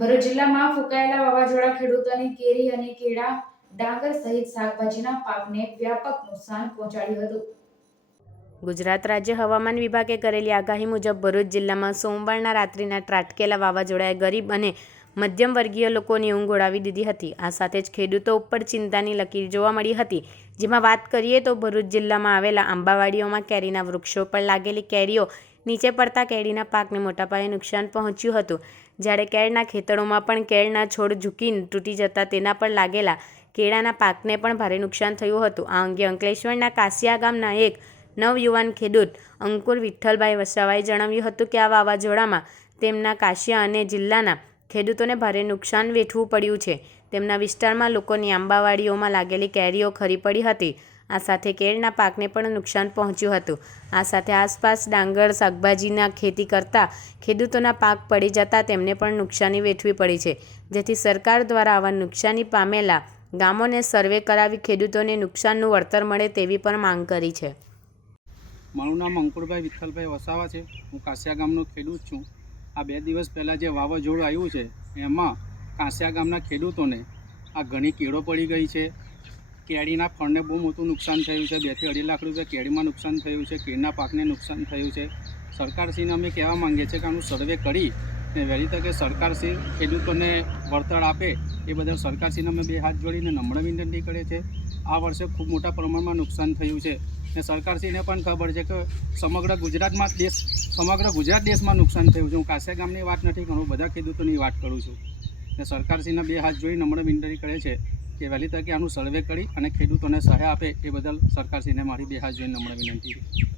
ભરૂચ જિલ્લામાં ફૂંકાયેલા વાવાઝોડા, ખેડૂતોની કેરી અને કેળા, ડાંગર સહિત શાકભાજીના પાકને વ્યાપક નુકસાન પહોંચાડ્યું હતું. ગુજરાત રાજ્ય હવામાન વિભાગે કરેલી આગાહી મુજબ ભરૂચ જિલ્લામાં સોમવારના રાત્રિના ત્રાટકેલા વાવાઝોડાએ ગરીબ અને મધ્યમ વર્ગીય લોકોની ઊંઘ ઉડાવી દીધી હતી. આ સાથે જ ખેડૂતો ઉપર ચિંતાની લકીર જોવા મળી હતી. જેમાં વાત કરીએ તો ભરૂચ જિલ્લામાં આવેલા આંબાવાડીઓમાં કેરીના વૃક્ષો પર લાગેલી કેરીઓ નીચે પડતા કેરીના પાકને મોટા પાયે નુકસાન પહોંચ્યું હતું. જ્યારે કેળના ખેતરોમાં પણ કેળના છોડ ઝૂકીને તૂટી જતા તેના પર લાગેલા કેળાના પાકને પણ ભારે નુકસાન થયું હતું. આ અંગે અંકલેશ્વરના કાસિયા ગામના એક નવયુવાન ખેડૂત અંકુર વિઠ્ઠલભાઈ વસાવાએ જણાવ્યું હતું કે આ વાવાઝોડામાં તેમના કાશિયા અને જિલ્લાના ખેડૂતોને ભારે નુકસાન વેઠવું પડ્યું છે. તેમના વિસ્તારમાં લોકોની આંબાવાડીઓમાં લાગેલી કેરીઓ ખરી પડી હતી. આ સાથે કેળના પાકને પણ નુકસાન પહોંચ્યું હતું. આ સાથે આસપાસ ડાંગર, શાકભાજીના ખેતી કરતા ખેડૂતોના પાક પડી જતા તેમને પણ નુકસાની વેઠવી પડી છે. જેથી સરકાર દ્વારા આવા નુકસાની પામેલા ગામોને સર્વે કરાવી ખેડૂતોને નુકસાનનું વળતર મળે તેવી પણ માંગ કરી છે. મારું નામ અંકુરભાઈ વિઠ્ઠલભાઈ વસાવા છે. હું કાસિયા ગામનો ખેડૂત છું. આ બે દિવસ પહેલાં જે વાવાઝોડું આવ્યું છે, એમાં કાંસિયા ગામના ખેડૂતોને આ ઘણી કેળો પડી ગઈ છે. કેળીના ફળને બહુ મોટું નુકસાન થયું છે, બેથી અઢી લાખ રૂપિયા કેળીમાં નુકસાન થયું છે કેળના પાકને નુકસાન થયું છે. સરકારશ્રીને અમે કહેવા માંગીએ છીએ કે આનું સર્વે કરી ને વહેલી તકે સરકારશ્રી ખેડૂતોને વળતર આપે, એ બદલ સરકારશ્રીને અમે બે હાથ જોડીને નમ્ર વિનંતી કરીએ છીએ. આ વર્ષે ખૂબ મોટા પ્રમાણમાં નુકસાન થયું છે. ને સરકારશ્રીને પણ ખબર છે કે સમગ્ર ગુજરાતમાં દેશ સમગ્ર ગુજરાત દેશમાં નુકસાન થયું છે. હું કાસ્યા ગામની વાત નથી કરું બધા ખેડૂતોની વાત કરું છું. ને સરકારશ્રીને બે હાથ જોઈ નમ્ર વિનંતી કરે છે કે વહેલી તકે આનું સર્વે કરી અને ખેડૂતોને સહાય આપે એ બદલ સરકારશ્રીને મારી બે હાથ જોઈ નમ્ર વિનંતી